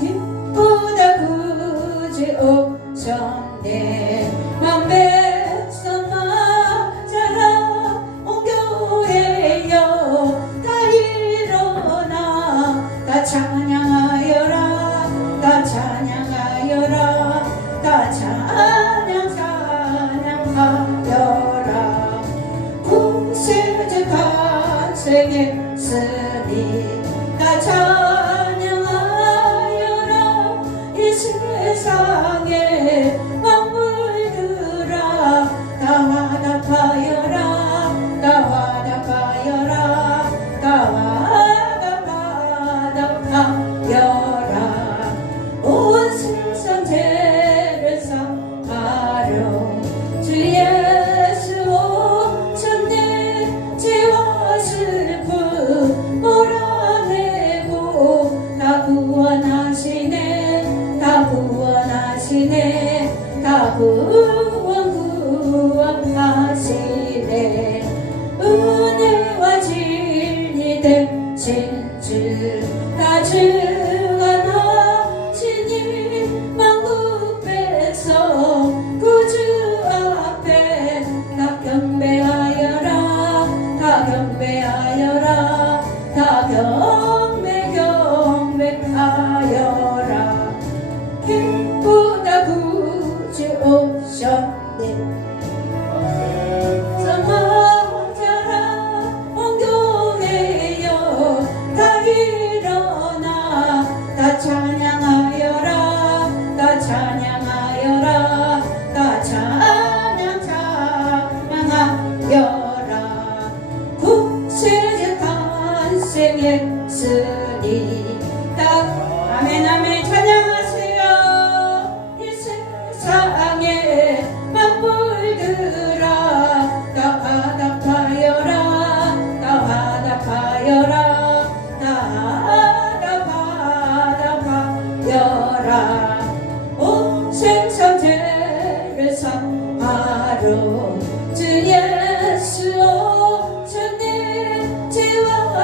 que 知啊知。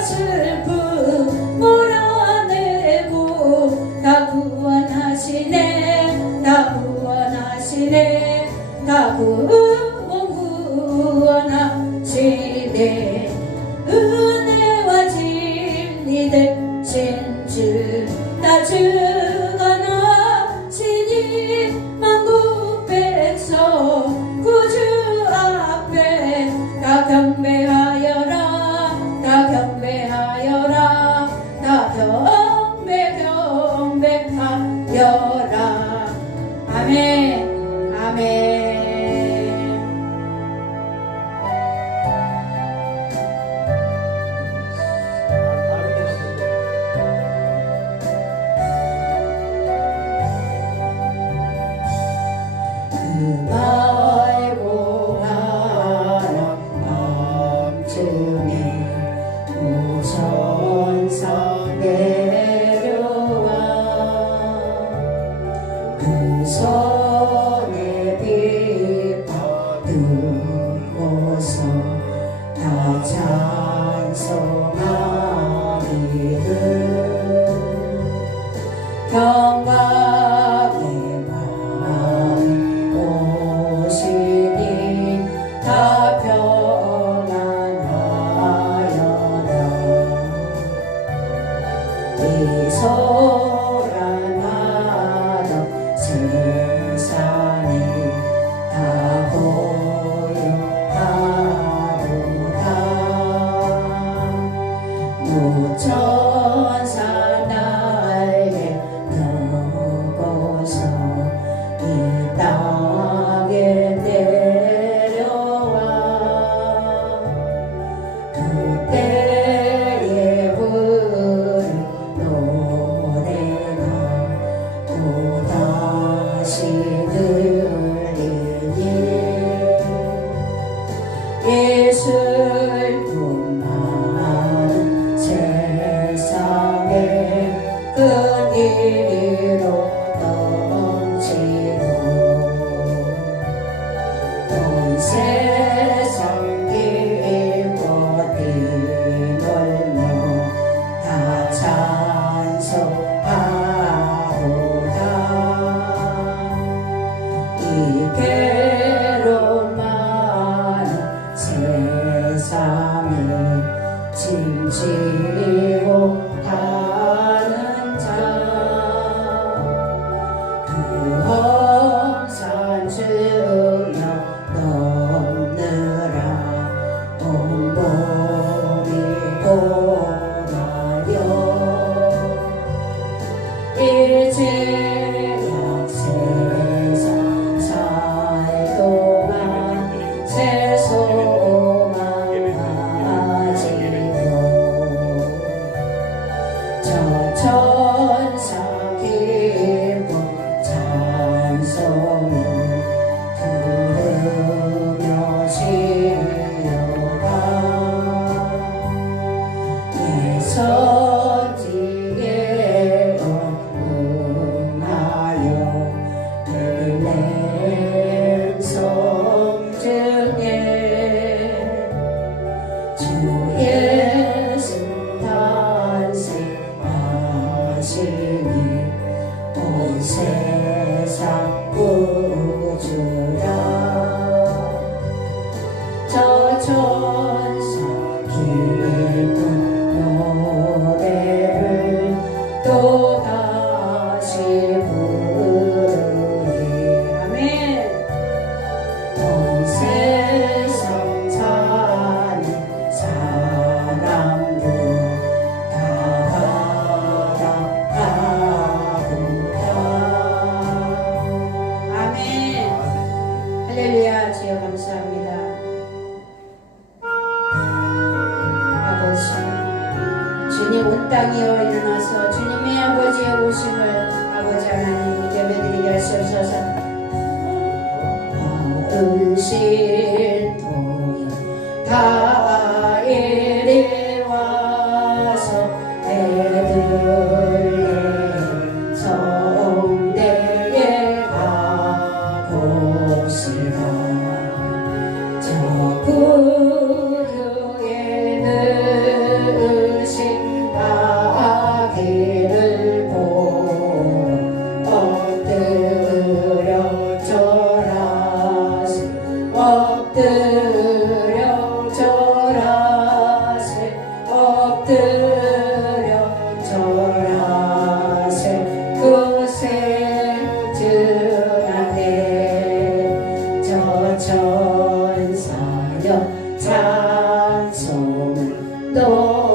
슬픔 몰아내고 나 구원하시네. 나 구원하시네. 나 구원 아멘. 아멘. time so 都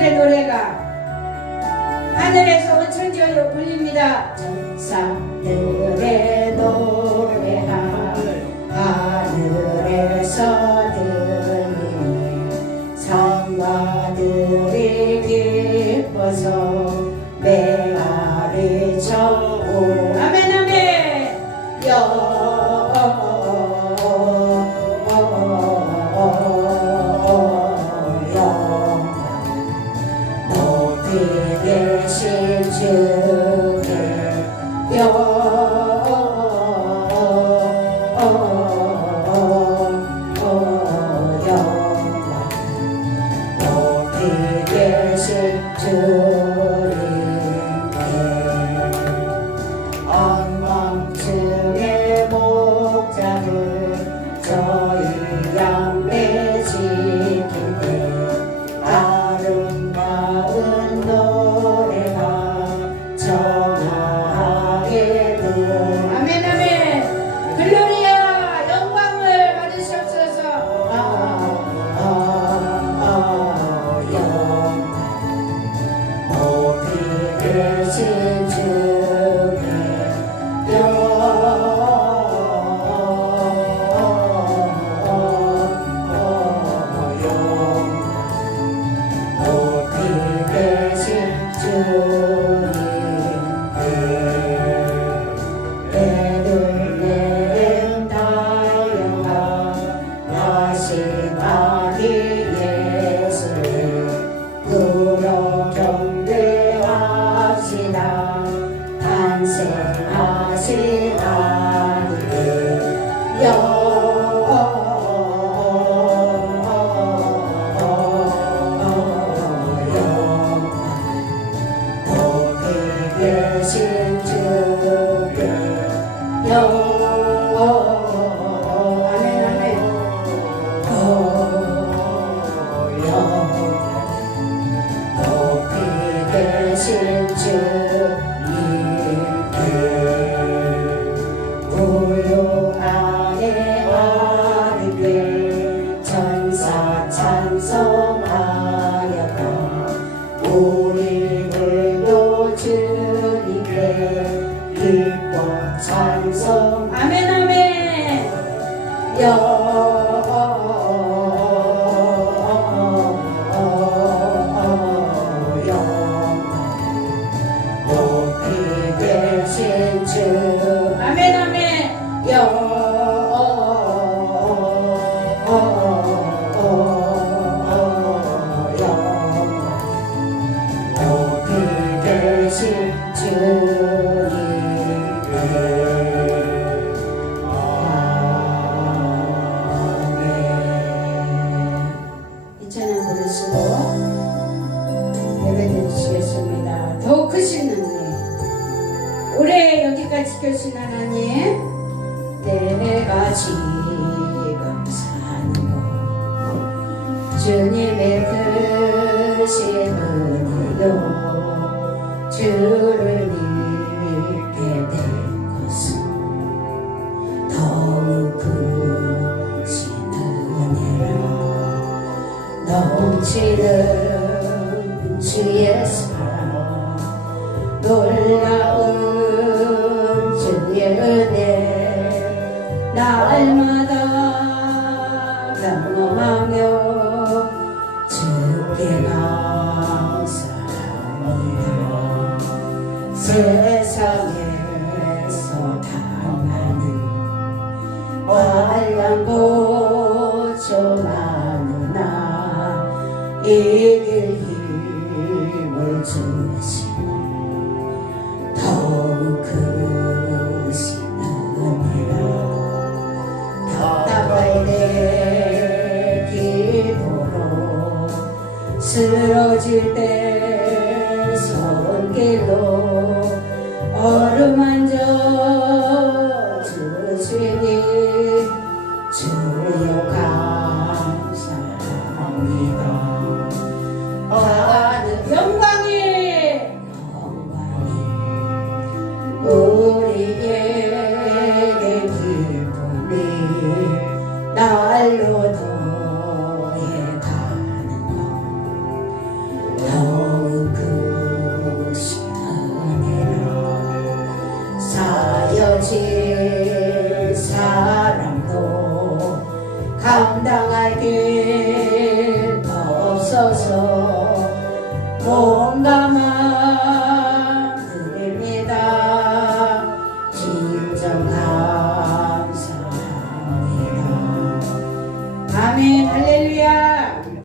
하늘의 노래가 하늘에서 온 천지어로 울립니다. 천사들의 노래 Lord. Jesus, yes.